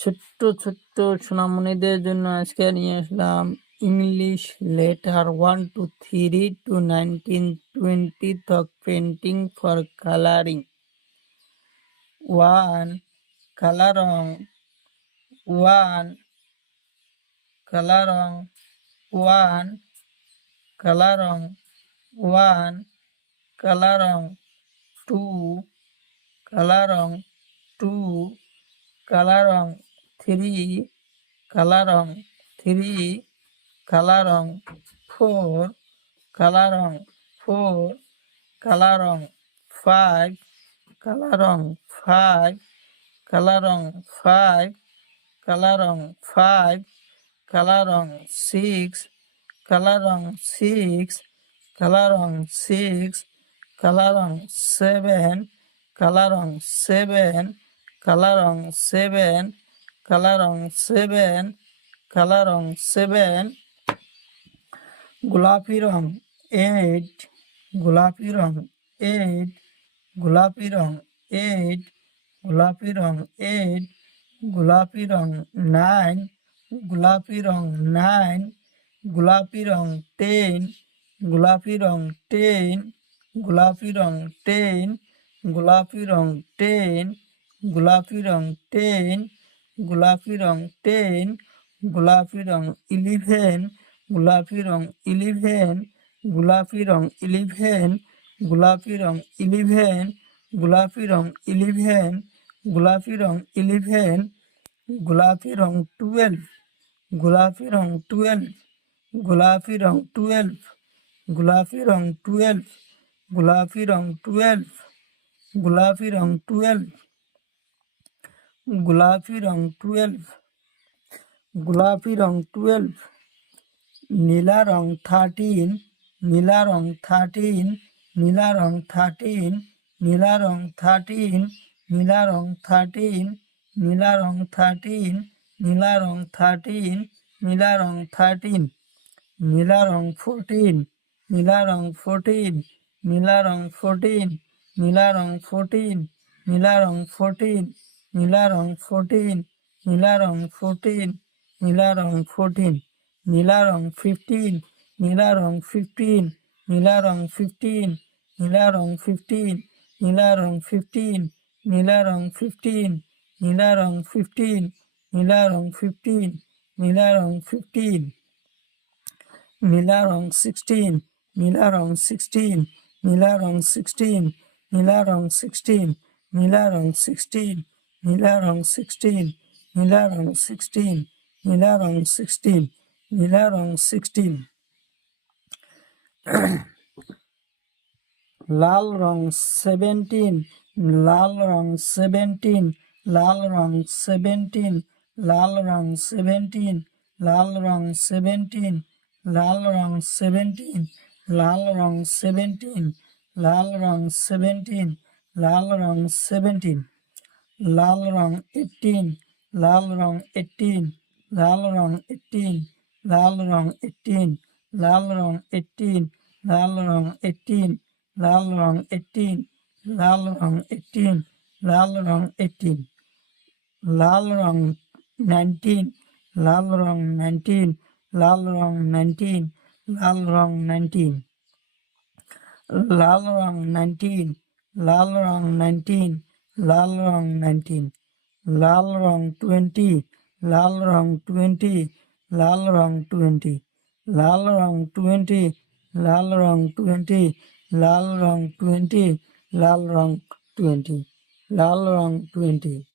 ছোট্ট ছোট্ট সোনামণিদের জন্য আজকে নিয়ে আসলাম ইংলিশ লেটার 1 to 3 to 1920 তক পেন্টিং ফর কালারিং। 1 কালারং, 1 কালারং, 1 কালারং, 1 কালারং, 2 কালারং, 2 কালারং, 3 কালারং, 3 কালারং, 4 কালারং, 4 কালারং, 5 কালারং, 5 কালারং, 5 কালারং, 5 কালারং, 6 কালারং, 6 কালারং, 6 কালারং, 7 কালারং, 7 কালারং, 7 কালারং, 7 কালারং, 7 গোলাপি রং 8 গোলাপি রং 8 গোলাপি রং 8 গোলাপি রং 8 গোলাপি রং 9 গোলাপি রং 9 গোলাপি রং 10 গোলাপি রং 10 গোলাপি রং 10 গোলাপি রং 10 গোলাপি রং 10 গোলাপি রং 10 গোলাপি রং 11 গোলাপি রং 11 গোলাপি রং 11 গোলাপি রং 11 গোলাপি রং 11 গোলাপি রং 11 গোলাপি রং 12 গোলাপি রং 12 গোলাপি রং 12 গোলাপি রং 12 গোলাপি রং 12 গোলাপি রং 12 গোলাপি রং 12 গোলাপি রং 12 নীলা রং 13 নীলা রং 13 নীলা রং 13 নীলা রং 13 নীলা রং 13 নীলা রং 13 নীলা রং 13 নীলা রং 13 নীলা রং 14 নীলা রং 14 নীলা রং 14 নীলা রং 14 নীলা রং 14 নীলা রং 14 নীলা রং 14 নীলা রং 14 নীলা রং 15 নীলা রং 15 নীলা রং 15 নীলা রং 15 নীলা রং 15 নীলা রং 15 নীলা রং 15 নীলা রং 15 নীলা রং 15 নীলা রং 16 নীলা রং 16 নীলা রং 16 নীলা রং 16 নীলা রং 16 নীলা রং 16 নীলা রং 16 নীলা রং 16 নীলা রং 16 লাল রং 17 লাল রং 17 লাল রং 17 লাল রং 17 লাল রং 17 লাল রং 17 লাল রং 17 লাল রং 17 লাল রং 17 লাল রং 18 লাল রং 18 লাল রং 18 লাল রং 18 লাল রং 18 লাল রং 18 লাল রং 18 লাল রং 18 লাল রং 18 লাল রং 19 লাল রং 19 লাল রং 19 লাল রং 19 লাল রং 19 লাল রং 19 লাল রং 19 লাল রং 20 লাল রং 20 লাল রং 20 লাল রং 20 লাল রং 20 লাল রং 20 লাল রং 20 লাল রং 20